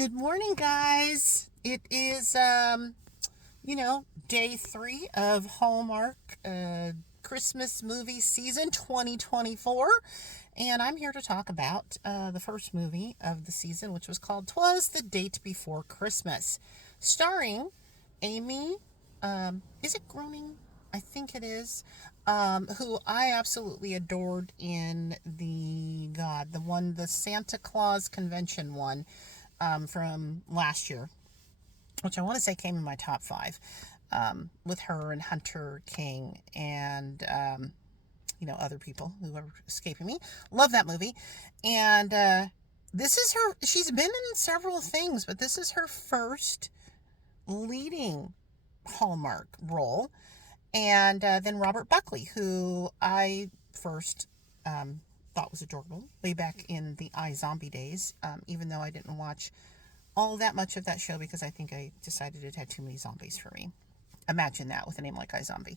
Good morning, guys. It is, day 3 of Hallmark Christmas movie season 2024. And I'm here to talk about the first movie of the season, which was called Twas the Date Before Christmas, starring Amy, is it Groening? I think it is. Who I absolutely adored in the Santa Claus convention one from last year, which I want to say came in my top 5, with her and Hunter King and, other people who are escaping me. Love that movie. And she's been in several things, but this is her first leading Hallmark role. And then Robert Buckley, who I first thought was adorable way back in the iZombie days, even though I didn't watch all that much of that show because I think I decided it had too many zombies for me. Imagine that with a name like iZombie.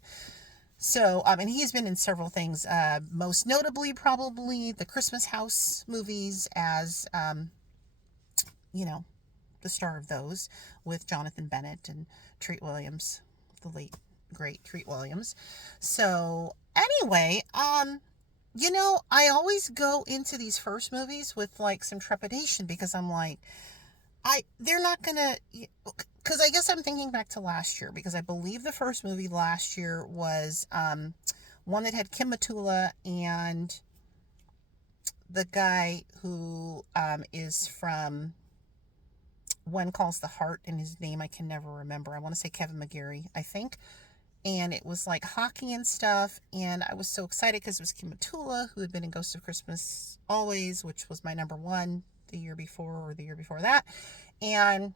So, and he's been in several things, most notably probably the Christmas House movies as, the star of those with Jonathan Bennett and Treat Williams, the late great Treat Williams. So anyway, I always go into these first movies with like some trepidation because I'm like, they're not gonna, because I guess I'm thinking back to last year because I believe the first movie last year was one that had Kim Matula and the guy who is from When Calls the Heart, and his name I can never remember. I want to say Kevin McGarry, I think. And it was like hockey and stuff, and I was so excited because it was Kim Matula, who had been in Ghost of Christmas Always, which was my number 1 the year before or the year before that. And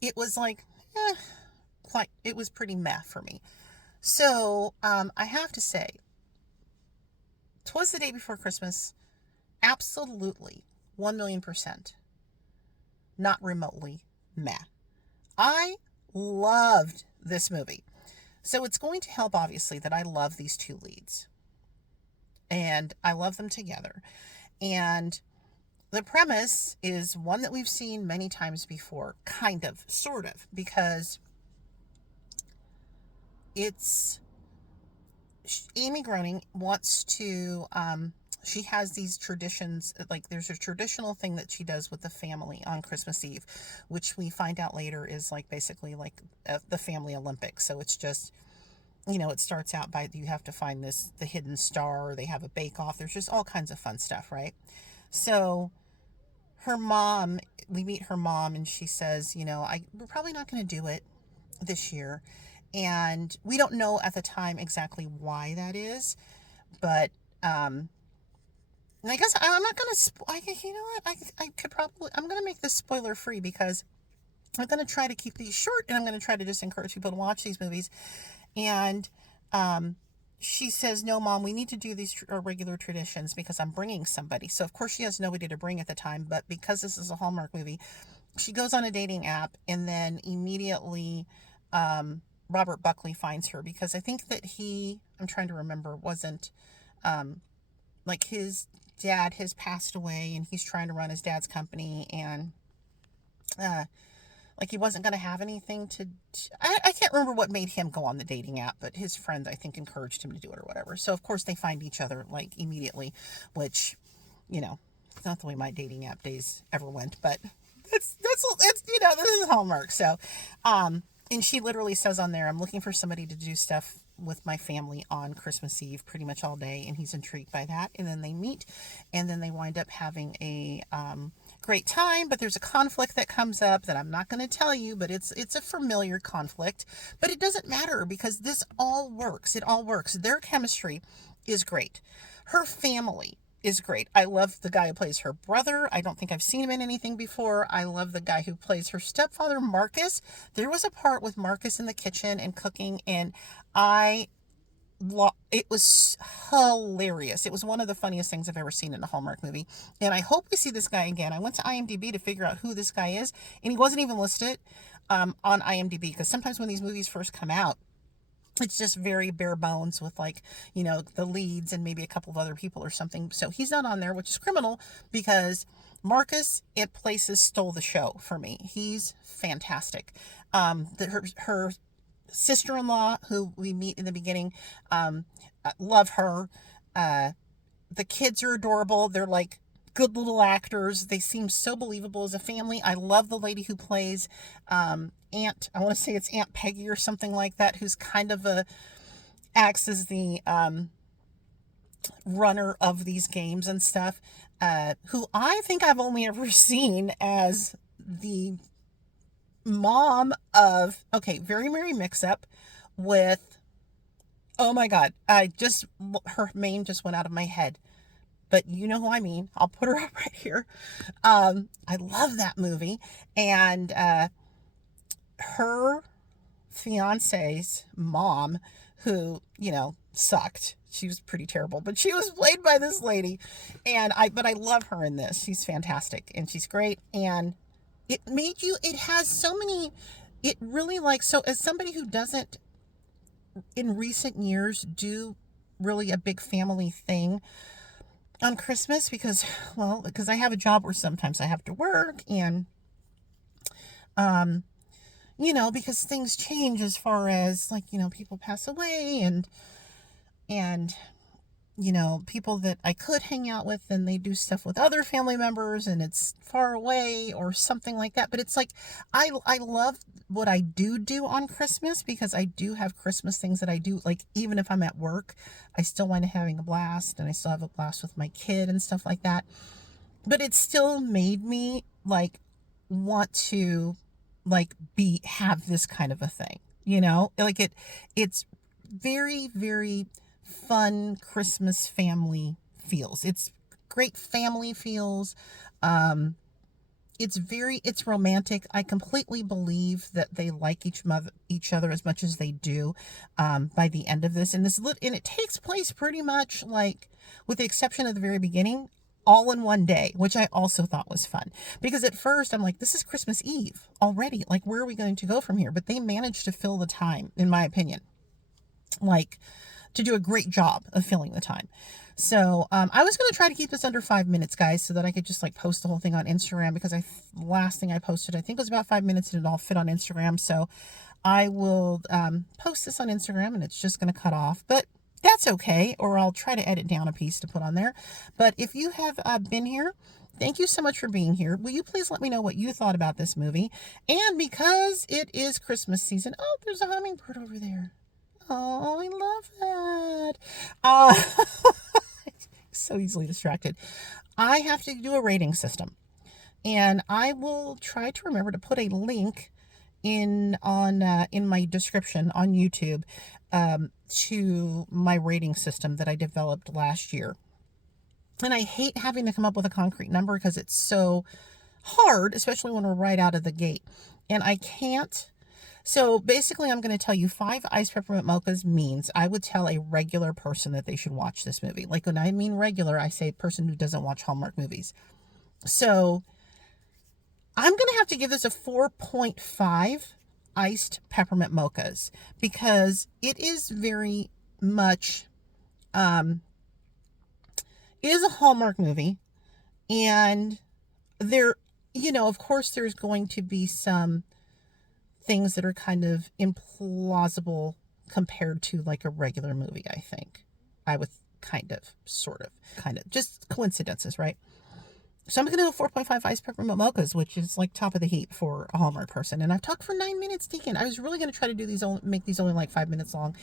it was like, it was pretty meh for me. So I have to say, Twas the Day Before Christmas, absolutely 1,000,000% not remotely meh. I loved this movie. So it's going to help, obviously, that I love these two leads. And I love them together. And the premise is one that we've seen many times before, kind of, sort of, because it's Amy Groening wants to, she has these traditions, like there's a traditional thing that she does with the family on Christmas Eve, which we find out later is like basically like the family Olympics. So it's just, it starts out by you have to find the hidden star, or they have a bake off. There's just all kinds of fun stuff, right? So we meet her mom, and she says, we're probably not going to do it this year. And we don't know at the time exactly why that is, but, and I guess I'm not going to, you know what, I'm going to make this spoiler free because I'm going to try to keep these short, and I'm going to try to just encourage people to watch these movies. And, she says, no, Mom, we need to do these regular traditions because I'm bringing somebody. So, of course, she has nobody to bring at the time. But because this is a Hallmark movie, she goes on a dating app, and then immediately Robert Buckley finds her because I think that I'm trying to remember, wasn't like his dad has passed away, and he's trying to run his dad's company, and like he wasn't going to have anything to, I can't remember what made him go on the dating app, but his friend, I think, encouraged him to do it or whatever. So, of course, they find each other, like, immediately, which, it's not the way my dating app days ever went, but that's this is Hallmark. So, and she literally says on there, I'm looking for somebody to do stuff with my family on Christmas Eve pretty much all day, and he's intrigued by that. And then they meet, and then they wind up having a great time, but there's a conflict that comes up that I'm not going to tell you, but it's a familiar conflict, but it doesn't matter because this all works. It all works. Their chemistry is great. Her family is great. I love the guy who plays her brother. I don't think I've seen him in anything before. I love the guy who plays her stepfather, Marcus. There was a part with Marcus in the kitchen and cooking, and it was hilarious. It was one of the funniest things I've ever seen in a Hallmark movie. And I hope we see this guy again. I went to IMDb to figure out who this guy is, and he wasn't even listed on IMDb because sometimes when these movies first come out, it's just very bare bones with like, the leads and maybe a couple of other people or something. So he's not on there, which is criminal because Marcus at places stole the show for me. He's fantastic. Her sister-in-law, who we meet in the beginning, love her. Uh, the kids are adorable. They're like good little actors. They seem so believable as a family. I love the lady who plays Aunt. I want to say it's Aunt Peggy or something like that, who's kind of acts as the runner of these games and stuff. Who I think I've only ever seen as the mom of Very Merry Mix-Up with, oh my god, her name just went out of my head, but you know who I mean. I'll put her up right here. I love that movie. And her fiance's mom, who, sucked. She was pretty terrible, but she was played by this lady. But I love her in this. She's fantastic and she's great. And it has so many, it really so as somebody who doesn't in recent years do really a big family thing on Christmas, because I have a job where sometimes I have to work, and because things change as far as people pass away, and people that I could hang out with, and they do stuff with other family members and it's far away or something like that. But it's like, I love what I do on Christmas, because I do have Christmas things that I do. Like, even if I'm at work, I still wind up having a blast, and I still have a blast with my kid and stuff like that. But it still made me want to have this kind of a thing, it's very, very fun Christmas family feels. It's great family feels. It's romantic. I completely believe that they like each other as much as they do by the end of this. And it takes place pretty much with the exception of the very beginning, all in one day, which I also thought was fun. Because at first I'm like, this is Christmas Eve already. Where are we going to go from here? But they managed to fill the time, in my opinion. To do a great job of filling the time. So I was going to try to keep this under 5 minutes, guys, so that I could just post the whole thing on Instagram, because last thing I posted, I think, was about 5 minutes, and it all fit on Instagram. So I will post this on Instagram, and it's just going to cut off, but that's okay. Or I'll try to edit down a piece to put on there. But if you have been here, thank you so much for being here. Will you please let me know what you thought about this movie? And because it is Christmas season, oh, there's a hummingbird over there. Oh, I love that. So easily distracted. I have to do a rating system, and I will try to remember to put a link in my description on YouTube to my rating system that I developed last year. And I hate having to come up with a concrete number, because it's so hard, especially when we're right out of the gate. And I can't. So basically, I'm going to tell you 5 iced peppermint mochas means I would tell a regular person that they should watch this movie. When I mean regular, I say person who doesn't watch Hallmark movies. So I'm going to have to give this a 4.5 iced peppermint mochas, because it is very much, it is a Hallmark movie, and there, of course, there's going to be some things that are kind of implausible compared to a regular movie, I think. I would kind of, just coincidences, right? So I'm going to go 4.5 iced peppermint mochas, which is top of the heap for a Hallmark person. And I've talked for 9 minutes, Deacon. I was really going to try to make these only 5 minutes long.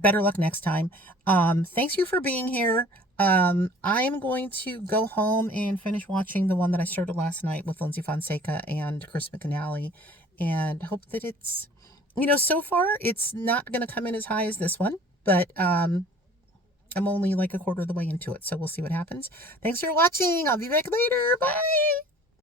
Better luck next time. Thanks you for being here. I am going to go home and finish watching the one that I started last night with Lindsay Fonseca and Chris McAnally, and hope that it's, so far it's not going to come in as high as this one, but I'm only a quarter of the way into it, so we'll see what happens. Thanks for watching. I'll be back later. Bye.